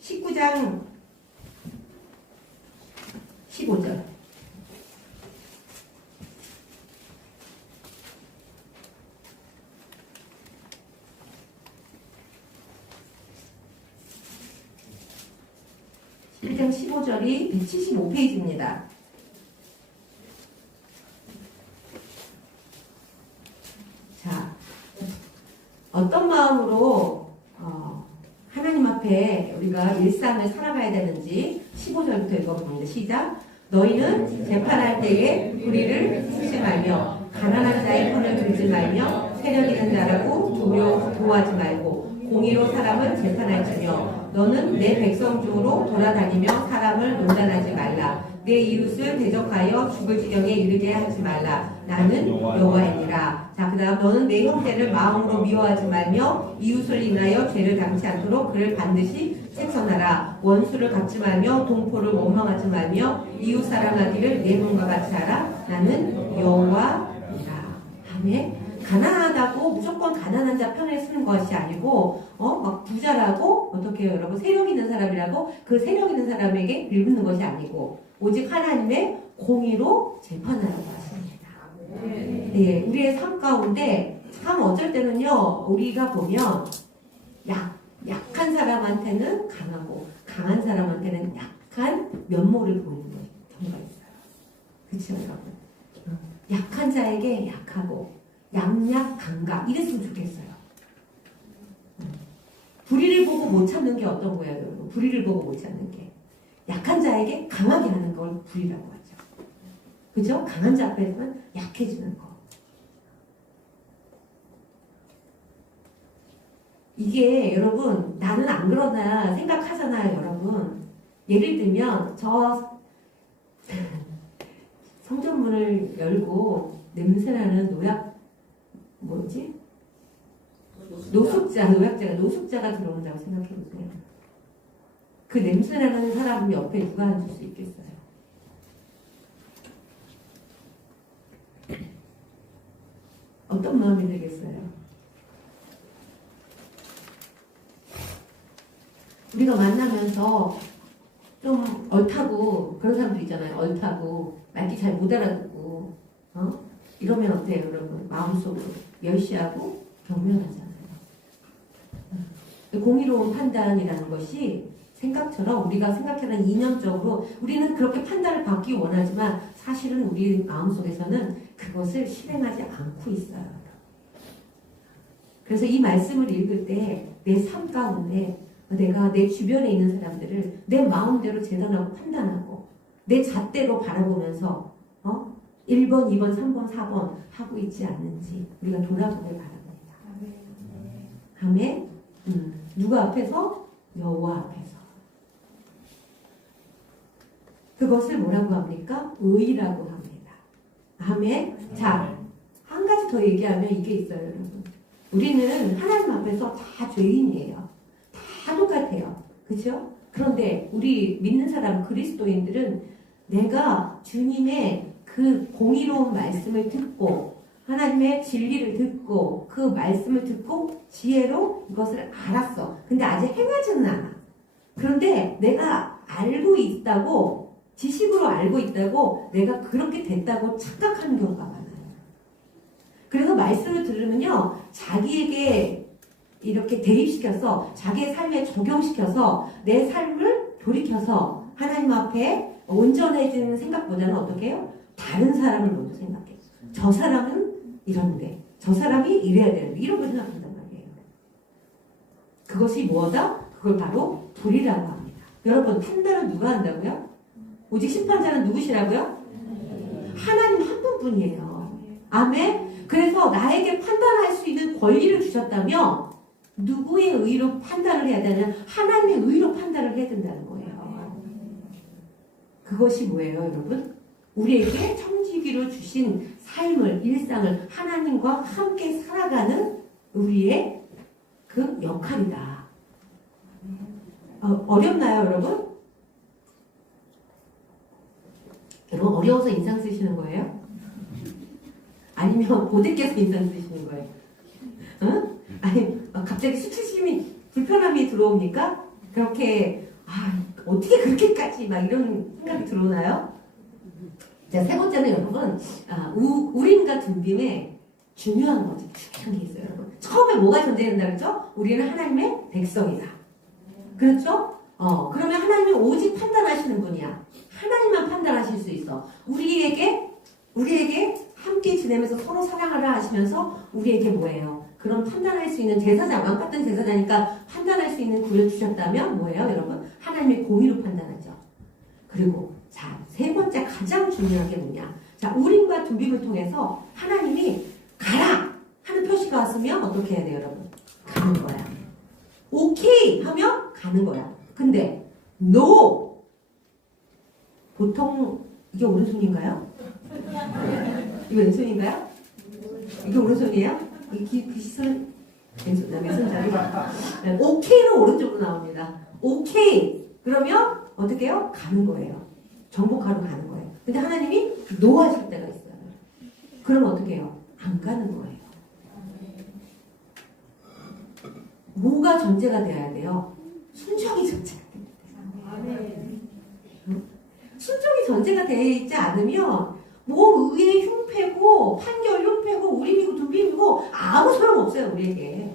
19장 15절. (1장 15절이) 175페이지입니다. 자, 어떤 마음으로 하나님 앞에 우리가 일상을 살아가야 되는지 15절부터 읽어봅니다. 시작. 너희는 재판할 때에 불의를 쓰지 말며 가난한 자의 편을 들지 말며 세력 있는 자라고 도와하지 말고 공의로 사람을 재판할지며 너는 내 백성 중으로 돌아다니며 사람을 논단하지 말라. 내 이웃을 대적하여 죽을 지경에 이르게 하지 말라. 나는 여호와이니라. 자, 그 다음 너는 내 형제를 마음으로 미워하지 말며 이웃을 인하여 죄를 당치 않도록 그를 반드시 책선하라. 원수를 갚지 말며 동포를 원망하지 말며 이웃 사랑하기를 내 몸과 같이 하라. 나는 여호와이니라. 아멘. 가난하다고 무조건 가난한 자 편에 쓰는 것이 아니고 막 부자라고 어떻게 해요, 여러분? 세력 있는 사람이라고 그 세력 있는 사람에게 빌붙는 것이 아니고 오직 하나님의 공의로 재판하라고 하십니다. 네, 우리의 삶 가운데 참 어쩔 때는요, 우리가 보면 약한 사람한테는 강하고 강한 사람한테는 약한 면모를 보이는 경우가 있어요. 그렇죠, 여러분? 약한 자에게 약하고 양약 강각 이랬으면 좋겠어요. 불의를 보고 못 참는 게 어떤 거예요, 여러분? 불의를 보고 못 참는 게 약한 자에게 강하게 하는 걸 불의라고 하죠. 그죠? 강한 자 앞에서는 약해지는 거. 이게 여러분 나는 안 그러나 생각하잖아요, 여러분. 예를 들면 저 성전문을 열고 냄새나는 뭐지? 노숙자가 들어온다고 생각해 보세요. 그 냄새나는 사람 옆에 누가 앉을 수 있겠어요? 어떤 마음이 들겠어요? 우리가 만나면서 좀 얼타고 그런 사람도 있잖아요. 얼타고 말귀 잘 못 알아듣고 이러면 어때요, 여러분? 마음속으로 멸시하고 경멸하잖아요. 공의로운 판단이라는 것이 생각처럼 우리가 생각하는 이념적으로 우리는 그렇게 판단을 받기 원하지만 사실은 우리 마음속에서는 그것을 실행하지 않고 있어요. 그래서 이 말씀을 읽을 때 내 삶 가운데 내가 내 주변에 있는 사람들을 내 마음대로 재단하고 판단하고 내 잣대로 바라보면서 1번, 2번, 3번, 4번 하고 있지 않는지 우리가 돌아보길 바랍니다. 아멘. 누구 앞에서? 여호와 앞에서. 그것을 뭐라고 합니까? 의라고 합니다. 아멘. 자, 한 가지 더 얘기하면 이게 있어요, 여러분. 우리는 하나님 앞에서 다 죄인이에요. 다 똑같아요. 그렇죠? 그런데 우리 믿는 사람 그리스도인들은 내가 주님의 그 공의로운 말씀을 듣고 하나님의 진리를 듣고 그 말씀을 듣고 지혜로 이것을 알았어. 근데 아직 행하지는 않아. 그런데 내가 알고 있다고 지식으로 알고 있다고 내가 그렇게 됐다고 착각하는 경우가 많아요. 그래서 말씀을 들으면요 자기에게 이렇게 대입시켜서 자기의 삶에 적용시켜서 내 삶을 돌이켜서 하나님 앞에 온전해지는 생각보다는 어떻게 해요? 다른 사람을 먼저 생각해요. 저 사람은 이런데 저 사람이 이래야 되는데 이런 걸 생각한단 말이에요. 그것이 뭐다? 그걸 바로 불이라고 합니다. 여러분 판단은 누가 한다고요? 오직 심판자는 누구시라고요? 하나님 한 분뿐이에요. 아멘? 그래서 나에게 판단할 수 있는 권리를 주셨다면 누구의 의로 판단을 해야 되냐면 하나님의 의로 판단을 해야 된다는 거예요. 그것이 뭐예요, 여러분? 우리에게 청지기로 주신 삶을, 일상을 하나님과 함께 살아가는 우리의 그 역할이다. 어렵나요, 여러분? 여러분 어려워서 인상 쓰시는 거예요? 아니면 고대께서 인상 쓰시는 거예요? 응? 아니 갑자기 수치심이 불편함이 들어옵니까? 그렇게 어떻게 그렇게까지 막 이런 생각이 들어오나요? 자, 세 번째는 여러분 우림과 둠빔에 중요한 거죠. 중요한 게 있어요, 여러분. 처음에 뭐가 존재한다 그랬죠? 우리는 하나님의 백성이다. 그렇죠? 그러면 하나님은 오직 판단하시는 분이야. 하나님만 판단하실 수 있어. 우리에게 함께 지내면서 서로 사랑하라 하시면서 우리에게 뭐예요? 그런 판단할 수 있는 제사장, 왕 같은 제사장이니까 판단할 수 있는 구를 주셨다면 뭐예요, 여러분? 하나님의 공의로 판단하죠. 그리고 자, 세 번째 가장 중요한 게 뭐냐? 자, 우림과 둠빔을 통해서 하나님이 가라 하는 표시가 왔으면 어떻게 해야 돼요, 여러분? 가는 거야. 오케이 하면 가는 거야. 근데 NO! 보통 이게 오른손인가요? 이거 왼손인가요? 이게 오른손이에요? 이 시선 왼손잡이. 오케이는 오른쪽으로 나옵니다. 오케이 그러면 어떻게 해요? 가는 거예요. 정복하러 가는 거예요. 근데 하나님이 NO 하실 때가 있어요. 그러면 어떻게 해요? 안 가는 거예요. 뭐가 전제가 돼야 돼요? 순종이 전제가 돼야 돼요. 순종이 전제가 되어 있지 않으면 뭐 의의 흉패고 판결 흉패고 우림이고 둠빔이고 아무 소용없어요, 우리에게.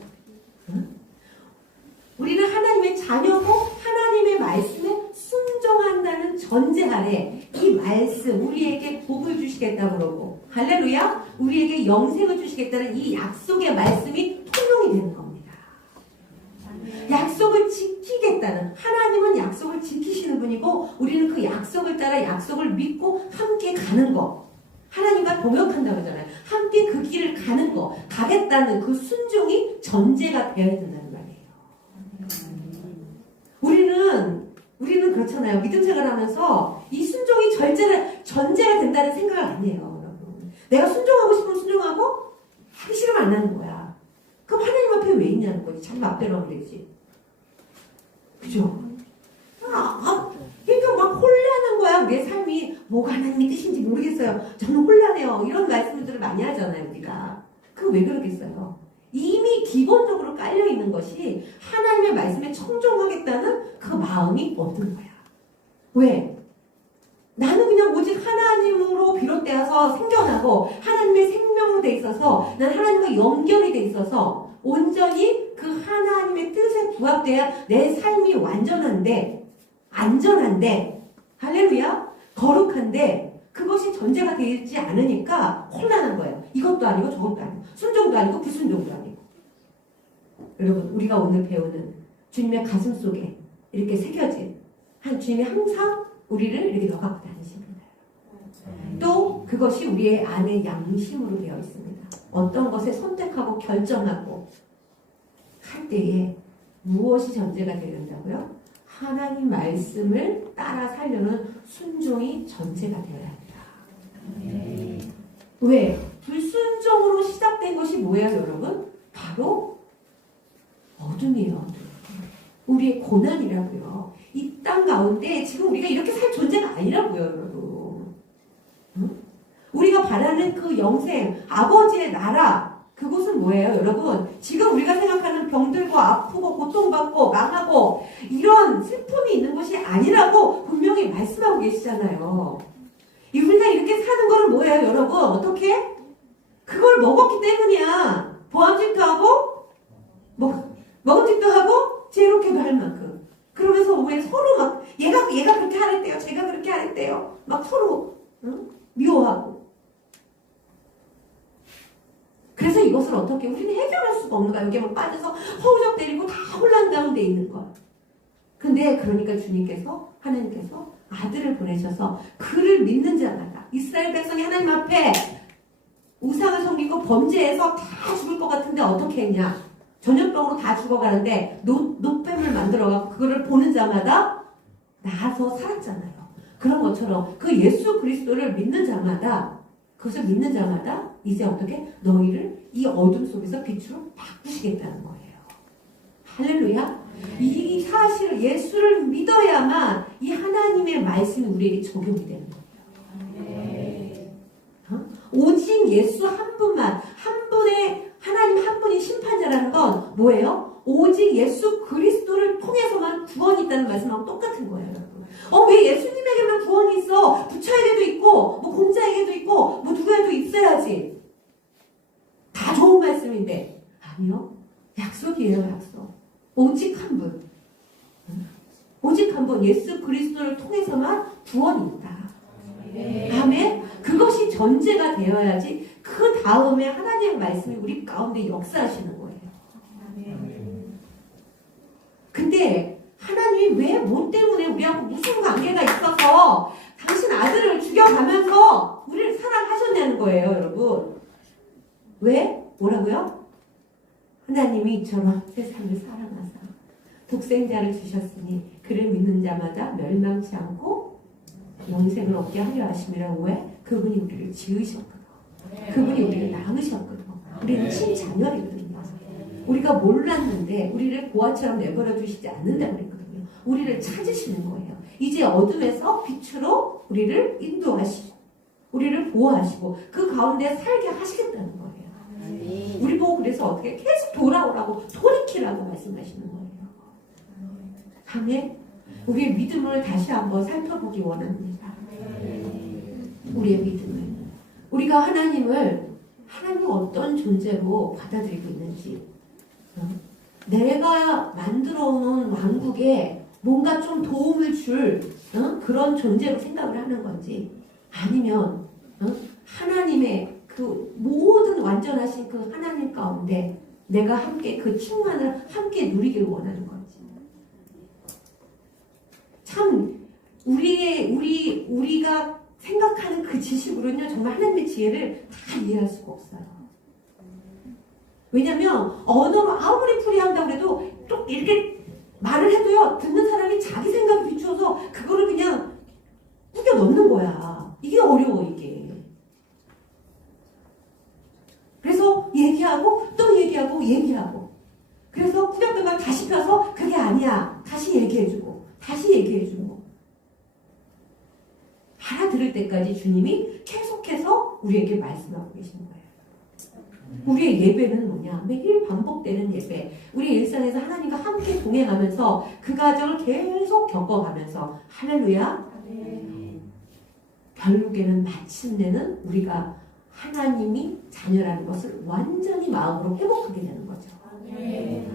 우리는 하나님의 자녀고 하나님의 말씀에 순종한다는 전제 아래 이 말씀 우리에게 복을 주시겠다고 그러고 할렐루야 우리에게 영생을 주시겠다는 이 약속의 말씀이 통용이 되는 겁니다. 약속을 지키겠다는 하나님은 약속을 지키시는 분이고 우리는 그 약속을 따라 약속을 믿고 함께 가는 거 하나님과 동역한다고 하잖아요. 함께 그 길을 가는 거 가겠다는 그 순종이 전제가 되어야 된다는 말이에요. 우리는 그렇잖아요. 믿음 생활하면서 이 순종이 전제가 된다는 생각을 안 해요, 여러분. 내가 순종하고 싶으면 순종하고 하기 싫으면 안 하는 거야. 그럼 하나님 앞에 왜 있냐는 거지. 자기 맘대로 하면 되지. 그죠? 그러니까 막 혼란한 거야. 우리의 삶이 뭐가 하나님의 뜻인지 모르겠어요. 저는 혼란해요. 이런 말씀들을 많이 하잖아요, 우리가. 그거 왜 그러겠어요? 이미 기본적으로 깔려있는 것이 하나님의 말씀에 청종하겠다는 그 마음이 없는 거야. 왜? 나는 그냥 오직 하나님으로 비롯되어서 생겨나고 하나님의 생명으로 돼 있어서 난 하나님과 연결이 돼 있어서 온전히 그 하나님의 뜻에 부합돼야 내 삶이 완전한데, 안전한데, 할렐루야, 거룩한데 그것이 전제가 되어 있지 않으니까 혼란한 거예요. 이것도 아니고 저것도 아니고 순종도 아니고 불순종도 아니고. 여러분, 우리가 오늘 배우는 주님의 가슴 속에 이렇게 새겨진 주님이 항상 우리를 이렇게 넣어갖고 다니십니다. 또 그것이 우리의 안에 양심으로 되어 있습니다. 어떤 것에 선택하고 결정하고 할 때에 무엇이 전제가 되는다고요? 하나님 말씀을 따라 살려는 순종이 전제가 되어야 합니다. 왜? 불순종으로 시작된 것이 뭐예요, 여러분? 바로 어둠이에요, 어둠. 우리의 고난이라고요. 이 땅 가운데 지금 우리가 이렇게 살 존재가 아니라고요, 여러분. 응? 우리가 바라는 그 영생, 아버지의 나라, 그곳은 뭐예요, 여러분? 지금 우리가 생각하는 병들고 아프고 고통받고 망하고 이런 슬픔이 있는 것이 아니라고 분명히 말씀하고 계시잖아요. 우리가 이렇게 사는 거는 뭐예요, 여러분? 어떻게? 그걸 먹었기 때문이야. 보암직도 하고 먹음직도 하고 지혜롭게도 할 만큼. 그러면서 왜 서로 막 얘가 그렇게 하랬대요, 제가 그렇게 하랬대요, 막 서로 미워하고. 그래서 이것을 어떻게 우리는 해결할 수가 없는 거야. 여기에 빠져서 허우적대리고 다 혼란 가운데 있는 거야. 근데 그러니까 주님께서, 하나님께서 아들을 보내셔서 그를 믿는 자마다, 이스라엘 백성이 하나님 앞에 우상을 섬기고 범죄해서 다 죽을 것 같은데 어떻게 했냐? 전염병으로 다 죽어가는데 노뱀을 만들어갖고 그거를 보는 자마다 나서 살았잖아요. 그런 것처럼 그 예수 그리스도를 믿는 자마다, 그것을 믿는 자마다 이제 어떻게 너희를 이 어둠 속에서 빛으로 바꾸시겠다는 거예요. 할렐루야. 이 사실을, 예수를 믿어야만 이 하나님의 말씀이 우리에게 적용이 되는 거예요. 오직 예수 한 분만, 한 분의, 하나님 한 분이 심판자라는 건 뭐예요? 오직 예수 그리스도를 통해서만 구원이 있다는 말씀하고 똑같은 거예요, 여러분. 왜 예수님에게만 구원이 있어? 부처에게도 있고, 공자에게도 있고, 누구에도 있어야지. 다 좋은 말씀인데. 아니요. 약속이에요, 약속. 오직 한 분. 오직 한 분, 예수 그리스도를 통해서만 구원이 있다. 아멘. 그것이 전제가 되어야지 그 다음에 하나님의 말씀이 우리 가운데 역사하시는 거예요. 근데 하나님이 왜, 뭐 때문에 우리하고 무슨 관계가 있어서 당신 아들을 죽여가면서 우리를 사랑하셨냐는 거예요, 여러분. 왜? 뭐라고요? 하나님이 이처럼 세상을 사랑하사 독생자를 주셨으니 그를 믿는 자마다 멸망치 않고 영생을 얻게 하려 하심이라고. 왜? 그분이 우리를 지으셨거든. 그분이 우리를 낳으셨거든. 우리는 친자녀이거든요. 우리가 몰랐는데 우리를 고아처럼 내버려 두시지 않는다고 그랬거든요. 우리를 찾으시는 거예요. 이제 어둠에서 빛으로 우리를 인도하시고 우리를 보호하시고 그 가운데 살게 하시겠다는 거예요. 우리 보고 그래서 어떻게 계속 돌아오라고, 돌이키라고 말씀하시는 거예요. 아멘. 우리의 믿음을 다시 한번 살펴보기 원합니다. 우리의 믿음을, 우리가 하나님을 어떤 존재로 받아들이고 있는지, 내가 만들어 놓은 왕국에 뭔가 좀 도움을 줄 그런 존재로 생각을 하는 건지, 아니면 하나님의 그 모든 완전하신 그 하나님 가운데 내가 함께 그 충만을 함께 누리길 원하는 건지. 참 우리가 생각하는 그 지식으로는요, 정말 하나님의 지혜를 다 이해할 수가 없어요. 왜냐면 언어로 아무리 풀이한다고 해도 또 이렇게 말을 해도요, 듣는 사람이 자기 생각에 비추어서 그거를 그냥 꾸겨 넣는 거야. 이게 어려워, 이게. 그래서 얘기하고 또 얘기하고 그래서 꾸겼던 걸 다시 펴서 그게 아니야. 다시 얘기해주고 다시 얘기해주고 알아들을 때까지 주님이 계속해서 우리에게 말씀하고 계시는 거예요. 우리의 예배는 뭐냐? 매일 반복되는 예배. 우리 일상에서 하나님과 함께 동행하면서 그 과정을 계속 겪어가면서 할렐루야. 결국에는 마침내는 우리가 하나님이 자녀라는 것을 완전히 마음으로 회복하게 되는 거죠.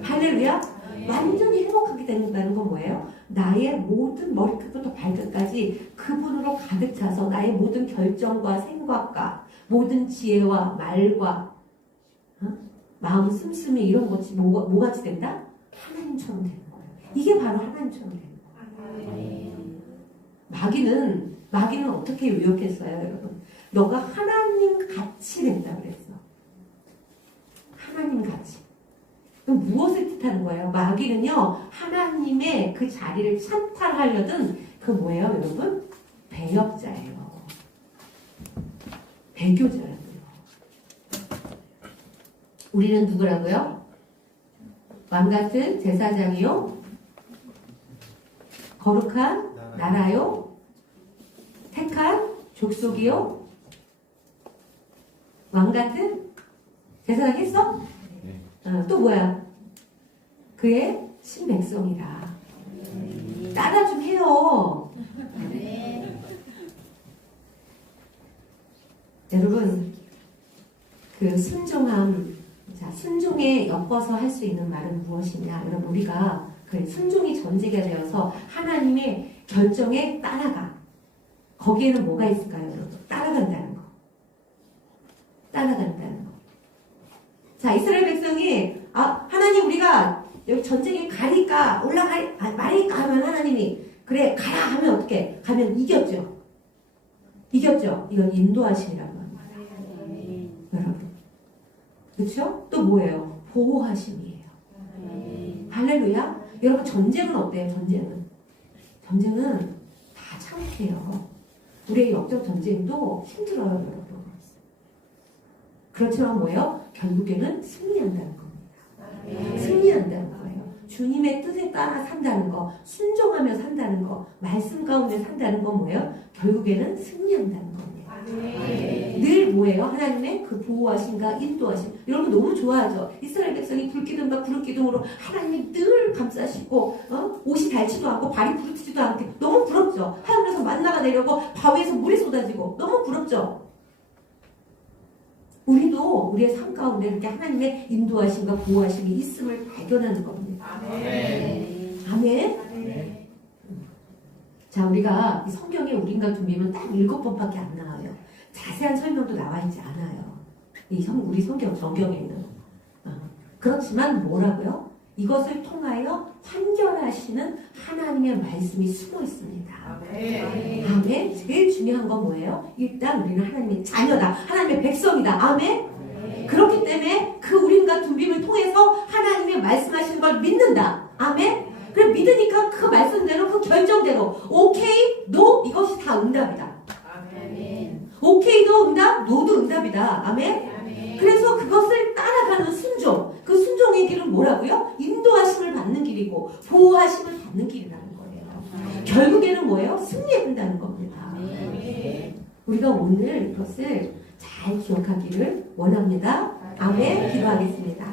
할렐루야. 완전히 회복하게 된다는 건 뭐예요? 나의 모든 머리끝부터 발끝까지 그분으로 가득 차서 나의 모든 결정과 생각과 모든 지혜와 말과 마음 씀씀이 이런 것이 뭐같이 된다? 하나님처럼 되는 거예요. 이게 바로 하나님처럼 되는 거예요. 마귀는 어떻게 유혹했어요, 여러분? 너가 하나님 같이 된다 그랬어. 하나님 같이. 그럼 무엇을 뜻하는 거예요? 마귀는요, 하나님의 그 자리를 찬탈하려던 그 뭐예요, 여러분? 배역자예요. 배교자라고요. 우리는 누구라고요? 왕같은 제사장이요, 거룩한 나라요, 택한 족속이요. 왕같은 제사장 했어? 또 뭐야? 그의 신백성이라. 따라 좀 해요. 여러분, 그 순종함, 자, 순종에 엮어서 할 수 있는 말은 무엇이냐? 여러분, 우리가 그 순종이 전제가 되어서 하나님의 결정에 따라가. 거기에는 뭐가 있을까요, 여러분? 따라간다는 거. 따라간다는 거. 자, 이스라엘 백성이, 하나님 우리가 여기 전쟁에 가니까 말이니까 하면 하나님이, 그래, 가라 하면 어떻게? 가면 이겼죠. 이겼죠. 이건 인도하심이라고 합니다. 여러분. 그렇죠? 또 뭐예요? 보호하심이에요. 할렐루야. 여러분, 전쟁은 어때요? 전쟁은 다 창피해요. 우리의 역적 전쟁도 힘들어요, 여러분. 그렇지만 뭐예요? 결국에는 승리한다는 겁니다. 승리한다는 거예요. 주님의 뜻에 따라 산다는 거, 순종하며 산다는 거, 말씀 가운데 산다는 건 뭐예요? 결국에는 승리한다는 겁니다. 늘 뭐예요? 하나님의 그 보호하심과 인도하심. 여러분 너무 좋아하죠? 이스라엘 백성이 불기둥과 구름기둥으로 하나님이 늘 감싸시고, 옷이 닳지도 않고 발이 부르지도 않게 너무 부럽죠? 하늘에서 만나가 내려고 바위에서 물이 쏟아지고 너무 부럽죠? 우리도 우리의 삶 가운데 이렇게 하나님의 인도하심과 보호하심이 있음을 발견하는 겁니다. 아멘. 자, 우리가 이 성경에 우리인가 준비면 딱 7번밖에 안 나와요. 자세한 설명도 나와 있지 않아요. 우리 성경에는. 그렇지만 뭐라고요? 이것을 통하여 판결하시는 하나님의 말씀이 숨어 있습니다. 아멘. 제일 중요한 건 뭐예요? 일단 우리는 하나님의 자녀다. 하나님의 백성이다. 아멘. 그렇기 때문에 그 우린과 둠빔을 통해서 하나님의 말씀하시는 걸 믿는다. 아멘. 그래 믿으니까 그 말씀대로 그 결정대로 오케이, 노 이것이 다 응답이다. 아멘. 오케이도 응답, 노도 응답이다. 아멘. 그래서 그것을 따라가는 순종. 그 순종의 길은 뭐라고요? 인도하심을 받는 길이고 보호하심을 받는 길이라는 거예요. 결국에는 뭐예요? 승리한다는 겁니다. 우리가 오늘 이것을 잘 기억하기를 원합니다. 아멘. 기도하겠습니다.